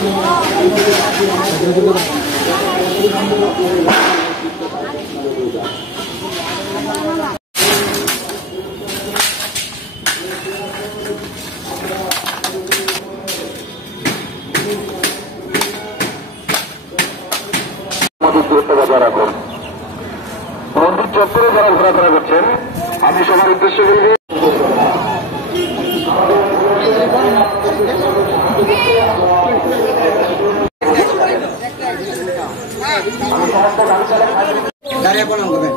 মন্দির চত্বরে যারা ঘোরাফেরা করছেন আমি সবার উদ্দেশ্য করব দাঁড়িয়ে প্রণাম করবেন।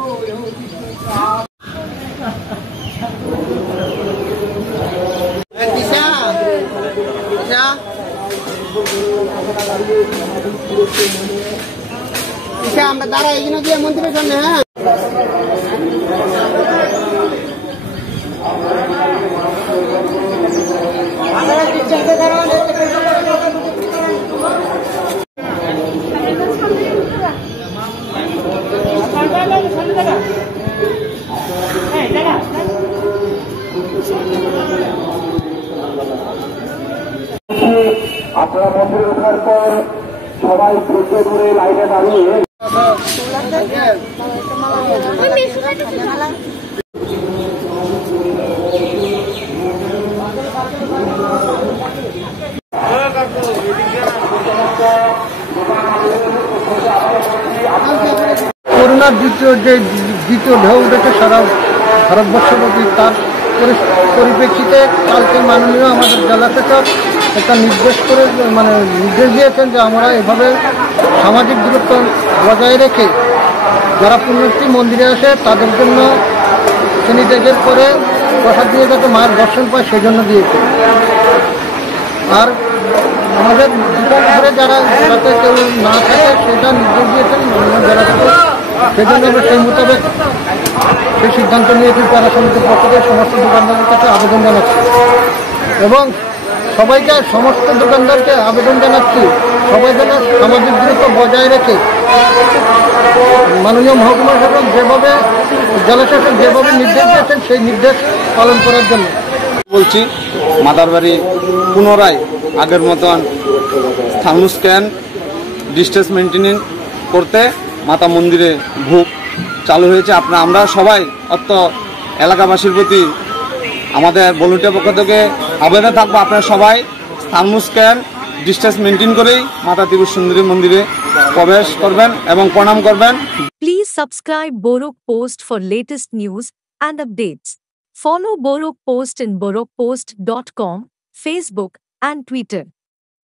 আমরা দাঁড়া এগিয়ে গিয়ে মন্দিরের সামনে। হ্যাঁ, আপনারা মন্দিরে ওঠার পর সবাই ধৈর্য ধরে লাইনে দাঁড়িয়ে করোনার দ্বিতীয় ঢেউ উঠেছে সারা ভারতবর্ষব্যাপী, তার পরিপ্রেক্ষিতে কালকে মাননীয় আমাদের জেলাশাসক একটা নির্দেশ দিয়েছেন যে আমরা এভাবে সামাজিক দূরত্ব বজায় রেখে যারা পুণ্যার্থী মন্দিরে আসে তাদের জন্য স্যানিটাইজার করে প্রসাদ দিয়ে যাতে মায়ের দর্শন পায় সেই জন্য দিয়েছে। আর আমাদের দোকান ঘরে যারা যাতে কেউ না থাকে সেটা নির্দেশ দিয়েছেন জেলাশাসক, সেজন্য আমরা সেই মোতাবেক সেই সিদ্ধান্ত নিয়েছি। প্যারা সমিতির পক্ষ থেকে সমস্ত দোকানদারের কাছে আবেদন জানাচ্ছি এবং সমস্ত দোকানদারকে আবেদন জানাচ্ছি সবাই যেন সামাজিক দূরত্ব বজায় রেখে মাননীয় মহকুমা শাসক যেভাবে জেলাশাসক যেভাবে নির্দেশ দিয়েছেন সেই নির্দেশ পালন করার জন্য বলছি। মাদারবাড়ি পুনরায় আগের মতন থার্মোস্ক্যান ডিস্টেন্স মেনটেনিং করতে মাতা মন্দিরে ভোগ চালু হয়েছে। আমরা সবাই অত এলাকাবাসীর প্রতি আমাদের ভলেন্টিয়ার পক্ষ থেকে আবেদন থাকবো, আপনারা সবাই থার্মোস্ক্যান ডিস্টেন্স মেনটেন করেই মাতা ত্রিপুর সুন্দরী মন্দিরে প্রবেশ করবেন এবং প্রণাম করবেন। Please subscribe Borok Post for latest news and updates. Follow Borok Post in borokpost.com, Facebook and Twitter.